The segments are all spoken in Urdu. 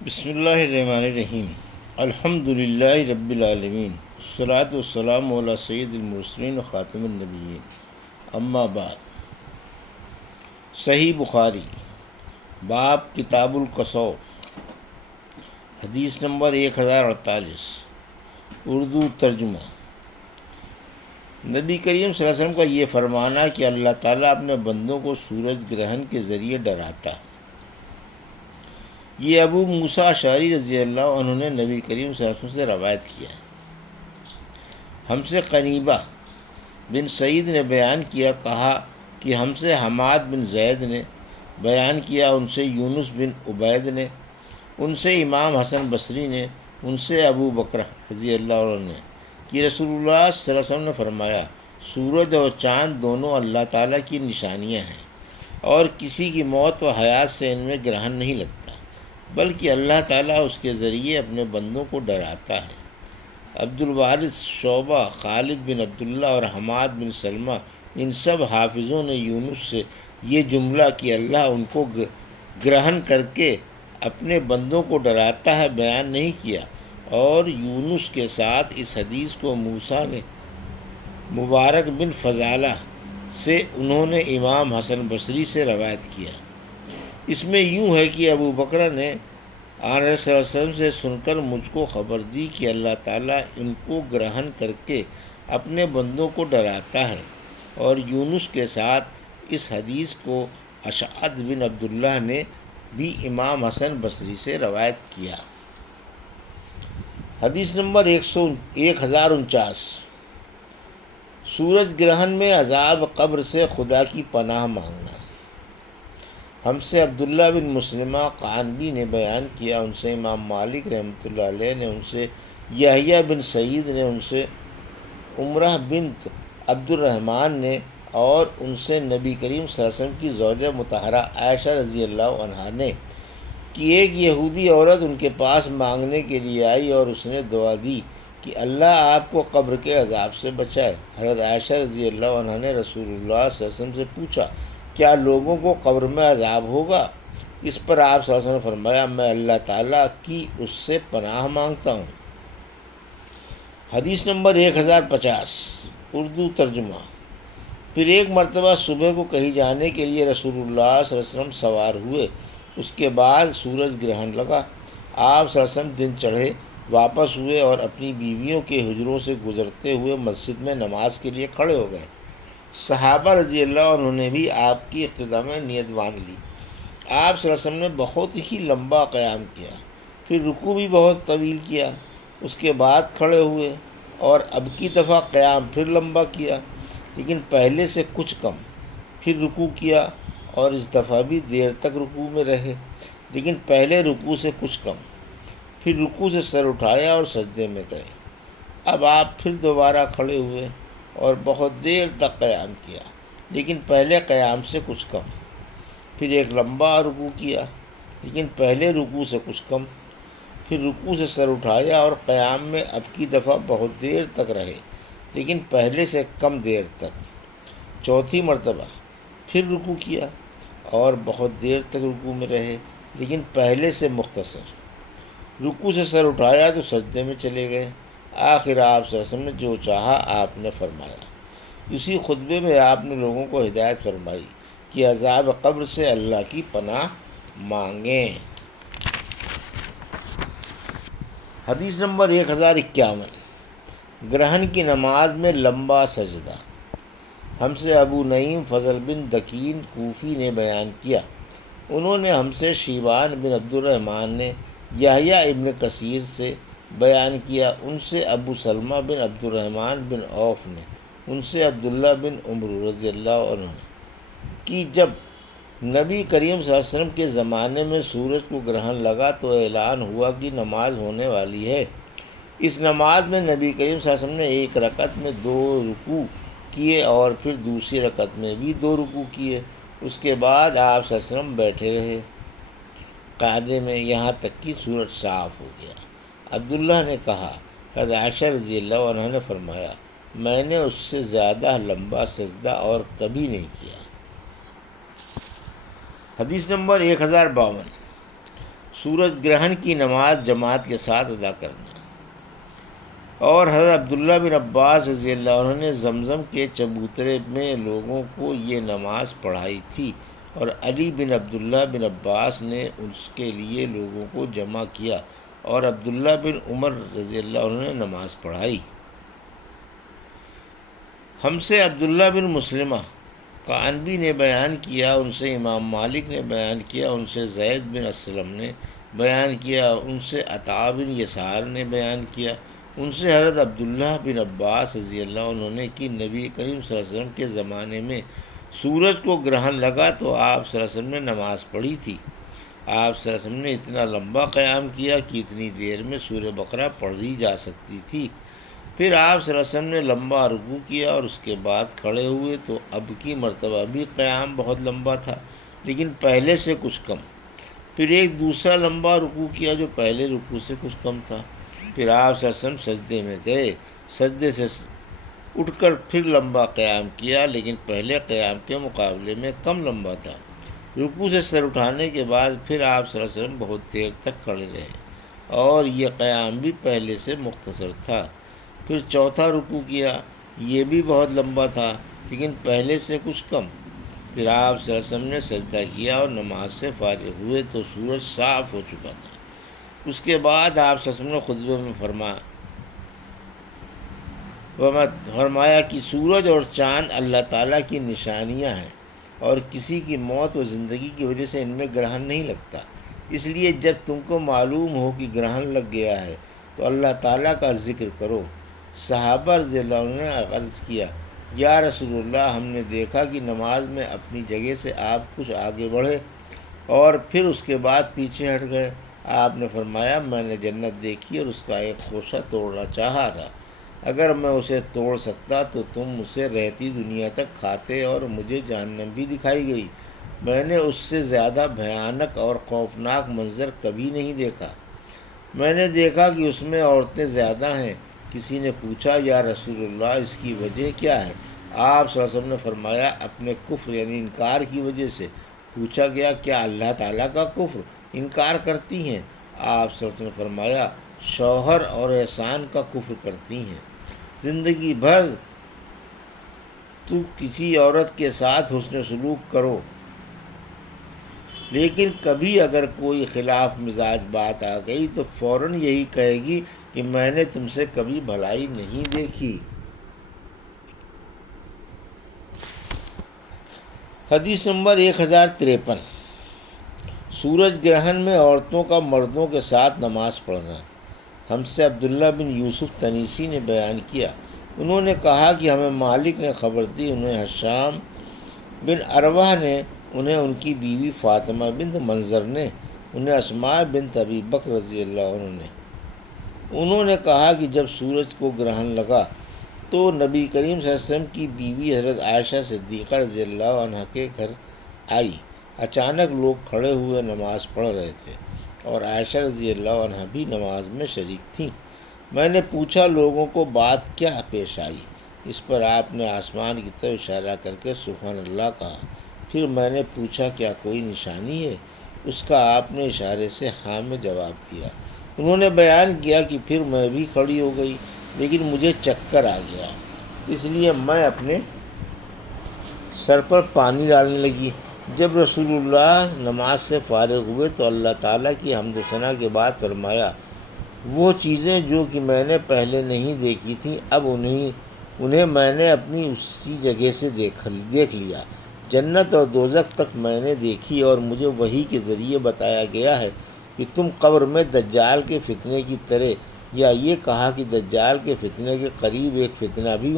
بسم اللہ الرحمن الرحیم الحمد للہ رب العالمین الصلاۃ والسلام علی سید المرسلین و خاتم النبیین اما بعد۔ صحیح بخاری باب کتاب القصوص، حدیث نمبر 1048، اردو ترجمہ۔ نبی کریم صلی اللہ علیہ وسلم کا یہ فرمانا کہ اللہ تعالیٰ اپنے بندوں کو سورج گرہن کے ذریعے ڈراتا ہے، یہ ابو موسیٰ اشعری رضی اللہ عنہ نے نبی کریم صلی اللہ علیہ وسلم سے روایت کیا ہے۔ ہم سے قنیبہ بن سعید نے بیان کیا، کہا کہ ہم سے حماد بن زید نے بیان کیا، ان سے یونس بن عبید نے، ان سے امام حسن بصری نے، ان سے ابو بکر رضی اللہ عنہ نے کہ رسول اللہ صلی اللہ علیہ وسلم نے فرمایا، سورج اور چاند دونوں اللہ تعالیٰ کی نشانیاں ہیں، اور کسی کی موت و حیات سے ان میں گرہن نہیں لگتا، بلکہ اللہ تعالیٰ اس کے ذریعے اپنے بندوں کو ڈراتا ہے۔ عبد الوارث، شعبہ، خالد بن عبداللہ اور حماد بن سلمہ، ان سب حافظوں نے یونس سے یہ جملہ کہ اللہ ان کو گرہن کر کے اپنے بندوں کو ڈراتا ہے بیان نہیں کیا، اور یونس کے ساتھ اس حدیث کو موسیٰ نے مبارک بن فضالہ سے، انہوں نے امام حسن بصری سے روایت کیا۔ اس میں یوں ہے کہ ابو بکر نے آن صلی اللہ علیہ وسلم سے سن کر مجھ کو خبر دی کہ اللہ تعالیٰ ان کو گرہن کر کے اپنے بندوں کو ڈراتا ہے، اور یونس کے ساتھ اس حدیث کو اشعث بن عبداللہ نے بھی امام حسن بصری سے روایت کیا۔ حدیث نمبر 1049، سورج گرہن میں عذاب قبر سے خدا کی پناہ مانگنا۔ ہم سے عبداللہ بن مسلمہ قعنبی نے بیان کیا، ان سے امام مالک رحمۃ اللہ علیہ نے، ان سے یحییٰ بن سعید نے، ان سے عمرہ بنت عبد الرحمن نے، اور ان سے نبی کریم صلی اللہ علیہ وسلم کی زوجہ مطہرہ عائشہ رضی اللہ عنہا نے کہ ایک یہودی عورت ان کے پاس مانگنے کے لیے آئی، اور اس نے دعا دی کہ اللہ آپ کو قبر کے عذاب سے بچائے۔ حضرت عائشہ رضی اللہ عنہا نے رسول اللہ صلی اللہ علیہ وسلم سے پوچھا، کیا لوگوں کو قبر میں عذاب ہوگا؟ اس پر آپ صلی اللہ علیہ وسلم نے فرمایا، میں اللہ تعالیٰ کی اس سے پناہ مانگتا ہوں۔ حدیث نمبر 1050، اردو ترجمہ۔ پھر ایک مرتبہ صبح کو کہیں جانے کے لیے رسول اللہ صلی اللہ علیہ وسلم سوار ہوئے، اس کے بعد سورج گرہن لگا۔ آپ صلی اللہ علیہ وسلم دن چڑھے واپس ہوئے اور اپنی بیویوں کے حجروں سے گزرتے ہوئے مسجد میں نماز کے لیے کھڑے ہو گئے۔ صحابہ رضی اللہ عنہ نے بھی آپ کی اقتداء میں نیت باندھ لی۔ آپ صلی اللہ علیہ وسلم نے بہت ہی لمبا قیام کیا، پھر رکوع بھی بہت طویل کیا، اس کے بعد کھڑے ہوئے، اور اب کی دفعہ قیام پھر لمبا کیا لیکن پہلے سے کچھ کم، پھر رکوع کیا، اور اس دفعہ بھی دیر تک رکوع میں رہے لیکن پہلے رکوع سے کچھ کم، پھر رکوع سے سر اٹھایا اور سجدے میں گئے۔ اب آپ پھر دوبارہ کھڑے ہوئے اور بہت دیر تک قیام کیا لیکن پہلے قیام سے کچھ کم، پھر ایک لمبا رکوع کیا لیکن پہلے رکوع سے کچھ کم، پھر رکوع سے سر اٹھایا اور قیام میں اب کی دفعہ بہت دیر تک رہے لیکن پہلے سے کم دیر تک۔ چوتھی مرتبہ پھر رکوع کیا اور بہت دیر تک رکوع میں رہے لیکن پہلے سے مختصر۔ رکوع سے سر اٹھایا تو سجدے میں چلے گئے۔ آخر آپ صلی اللہ علیہ وسلم نے جو چاہا آپ نے فرمایا۔ اسی خطبے میں آپ نے لوگوں کو ہدایت فرمائی کہ عذاب قبر سے اللہ کی پناہ مانگیں۔ حدیث نمبر 1051، گرہن کی نماز میں لمبا سجدہ۔ ہم سے ابو نعیم فضل بن دکین کوفی نے بیان کیا، انہوں نے ہم سے شیبان بن عبد الرحمن نے یحییٰ ابن کثیر سے بیان کیا، ان سے ابو سلمہ بن عبد الرحمن بن عوف نے، ان سے عبداللہ بن عمر رضی اللہ عنہ نے کہ جب نبی کریم صلی اللہ علیہ وسلم کے زمانے میں سورج کو گرہن لگا تو اعلان ہوا کہ نماز ہونے والی ہے۔ اس نماز میں نبی کریم صلی اللہ علیہ وسلم نے ایک رکعت میں 2 رکوع کیے اور پھر دوسری رکعت میں بھی 2 رکوع کیے۔ اس کے بعد آپ صلی اللہ علیہ وسلم بیٹھے رہے قعدے میں یہاں تک کہ سورج صاف ہو گیا۔ عبداللہ نے کہا، حضرت عائشہ رضی اللہ عنہ نے فرمایا، میں نے اس سے زیادہ لمبا سجدہ اور کبھی نہیں کیا۔ حدیث نمبر 1052، سورج گرہن کی نماز جماعت کے ساتھ ادا کرنا۔ اور حضرت عبداللہ بن عباس رضی اللہ عنہ نے زمزم کے چبوترے میں لوگوں کو یہ نماز پڑھائی تھی، اور علی بن عبداللہ بن عباس نے اس کے لیے لوگوں کو جمع کیا، اور عبداللہ بن عمر رضی اللہ عنہ نے نماز پڑھائی۔ ہم سے عبداللہ بن مسلمہ قعنبی نے بیان کیا، ان سے امام مالک نے بیان کیا، ان سے زید بن اسلم نے بیان کیا، ان سے عطا بن یسار نے بیان کیا، ان سے حضرت عبداللہ بن عباس رضی اللہ عنہ نے کہ نبی کریم صلی اللہ علیہ وسلم کے زمانے میں سورج کو گرہن لگا تو آپ صلی اللہ علیہ وسلم نے نماز پڑھی تھی۔ آپ صلی اللہ علیہ وسلم نے اتنا لمبا قیام کیا کہ اتنی دیر میں سورہ بقرہ پڑھی جا سکتی تھی۔ پھر آپ صلی اللہ علیہ وسلم نے لمبا رکوع کیا اور اس کے بعد کھڑے ہوئے تو اب کی مرتبہ بھی قیام بہت لمبا تھا، لیکن پہلے سے کچھ کم۔ پھر ایک دوسرا لمبا رکوع کیا جو پہلے رکوع سے کچھ کم تھا۔ پھر آپ صلی اللہ علیہ وسلم سجدے میں گئے، سجدے سے اٹھ کر پھر لمبا قیام کیا، لیکن پہلے قیام کے مقابلے میں کم لمبا تھا۔ رکوع سے سر اٹھانے کے بعد پھر آپ صلی اللہ علیہ وسلم بہت دیر تک کھڑے رہے، اور یہ قیام بھی پہلے سے مختصر تھا۔ پھر چوتھا رکوع کیا، یہ بھی بہت لمبا تھا، لیکن پہلے سے کچھ کم۔ پھر آپ صلی اللہ علیہ وسلم نے سجدہ کیا اور نماز سے فارغ ہوئے تو سورج صاف ہو چکا تھا۔ اس کے بعد آپ صلی اللہ علیہ وسلم نے خطبے میں فرمایا کہ سورج اور چاند اللہ تعالیٰ کی نشانیاں ہیں، اور کسی کی موت و زندگی کی وجہ سے ان میں گرہن نہیں لگتا۔ اس لیے جب تم کو معلوم ہو کہ گرہن لگ گیا ہے تو اللہ تعالیٰ کا ذکر کرو۔ صحابہ رضی اللہ عنہ نے عرض کیا، یا رسول اللہ، ہم نے دیکھا کہ نماز میں اپنی جگہ سے آپ کچھ آگے بڑھے اور پھر اس کے بعد پیچھے ہٹ گئے۔ آپ نے فرمایا، میں نے جنت دیکھی اور اس کا ایک خوشہ توڑنا چاہا تھا، اگر میں اسے توڑ سکتا تو تم اسے رہتی دنیا تک کھاتے، اور مجھے جہنم بھی دکھائی گئی۔ میں نے اس سے زیادہ بھیانک اور خوفناک منظر کبھی نہیں دیکھا۔ میں نے دیکھا کہ اس میں عورتیں زیادہ ہیں۔ کسی نے پوچھا، یا رسول اللہ، اس کی وجہ کیا ہے؟ آپ صلی اللہ علیہ وسلم نے فرمایا، اپنے کفر یعنی انکار کی وجہ سے۔ پوچھا گیا، کیا اللہ تعالیٰ کا کفر انکار کرتی ہیں؟ آپ صلی اللہ علیہ وسلم نے فرمایا، شوہر اور احسان کا کفر کرتی ہیں۔ زندگی بھر تو کسی عورت کے ساتھ حسن سلوک کرو، لیکن کبھی اگر کوئی خلاف مزاج بات آ گئی تو فوراً یہی کہے گی کہ میں نے تم سے کبھی بھلائی نہیں دیکھی۔ حدیث نمبر 1053۔ سورج گرہن میں عورتوں کا مردوں کے ساتھ نماز پڑھنا۔ ہم سے عبداللہ بن یوسف تنیسی نے بیان کیا، انہوں نے کہا کہ ہمیں مالک نے خبر دی، انہیں ہشام بن عروہ نے، انہیں ان کی بیوی فاطمہ بنت منظر نے، انہیں اسماء بنت ابی بکر رضی اللہ عنہ نے، انہوں نے کہا کہ جب سورج کو گرہن لگا تو نبی کریم صلی اللہ علیہ وسلم کی بیوی حضرت عائشہ صدیقہ رضی اللہ عنہ کے گھر آئی۔ اچانک لوگ کھڑے ہوئے نماز پڑھ رہے تھے، اور عائشہ رضی اللہ عنہ بھی نماز میں شریک تھیں۔ میں نے پوچھا، لوگوں کو بات کیا پیش آئی؟ اس پر آپ نے آسمان کی طرف اشارہ کر کے سبحان اللہ کہا۔ پھر میں نے پوچھا، کیا کوئی نشانی ہے؟ اس کا آپ نے اشارے سے ہاں میں جواب دیا۔ انہوں نے بیان کیا کہ پھر میں بھی کھڑی ہو گئی، لیکن مجھے چکر آ گیا، اس لیے میں اپنے سر پر پانی ڈالنے لگی۔ جب رسول اللہ نماز سے فارغ ہوئے تو اللہ تعالیٰ کی حمد و ثنا کے بعد فرمایا، وہ چیزیں جو کہ میں نے پہلے نہیں دیکھی تھیں اب انہیں میں نے اپنی اسی جگہ سے دیکھ لیا۔ جنت اور دوزخ تک میں نے دیکھی، اور مجھے وحی کے ذریعے بتایا گیا ہے کہ تم قبر میں دجال کے فتنے کی طرح، یا یہ کہا کہ دجال کے فتنے کے قریب ایک فتنہ بھی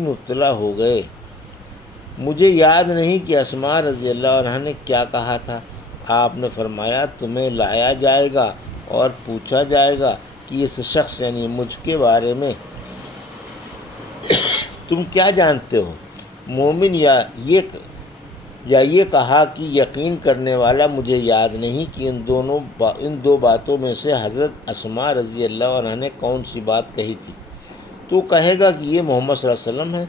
مبتلا ہو گئے۔ مجھے یاد نہیں کہ اسماء رضی اللہ عنہ نے کیا کہا تھا۔ آپ نے فرمایا، تمہیں لایا جائے گا اور پوچھا جائے گا کہ اس شخص یعنی مجھ کے بارے میں تم کیا جانتے ہو؟ مومن یا یہ کہا کہ یقین کرنے والا مجھے یاد نہیں کہ ان دو باتوں میں سے حضرت اسماء رضی اللہ عنہ نے کون سی بات کہی تھی؟ تو کہے گا کہ یہ محمد صلی اللہ علیہ وسلم ہے۔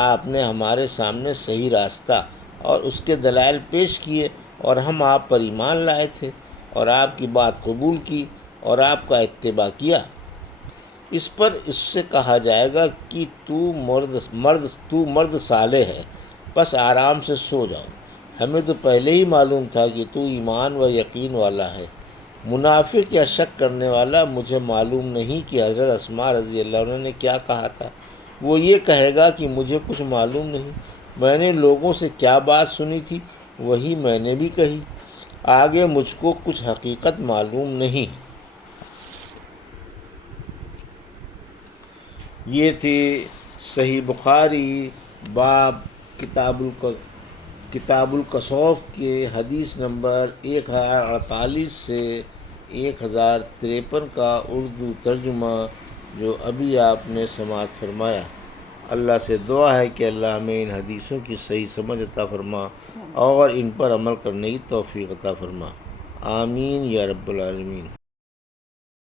آپ نے ہمارے سامنے صحیح راستہ اور اس کے دلائل پیش کیے، اور ہم آپ پر ایمان لائے تھے اور آپ کی بات قبول کی اور آپ کا اتباع کیا۔ اس پر اس سے کہا جائے گا کہ تو مرد صالح ہے، پس آرام سے سو جاؤ، ہمیں تو پہلے ہی معلوم تھا کہ تو ایمان و یقین والا ہے۔ منافق یا شک کرنے والا مجھے معلوم نہیں کہ حضرت اسماء رضی اللہ عنہ نے کیا کہا تھا۔ وہ یہ کہے گا کہ مجھے کچھ معلوم نہیں، میں نے لوگوں سے کیا بات سنی تھی وہی میں نے بھی کہی، آگے مجھ کو کچھ حقیقت معلوم نہیں۔ یہ تھی صحیح بخاری باب کتاب الکسوف کے حدیث نمبر 1048 سے 1053 کا اردو ترجمہ جو ابھی آپ نے سماعت فرمایا۔ اللہ سے دعا ہے کہ اللہ ہمیں ان حدیثوں کی صحیح سمجھ عطا فرما اور ان پر عمل کرنے کی توفیق عطا فرما، آمین یا رب العالمین۔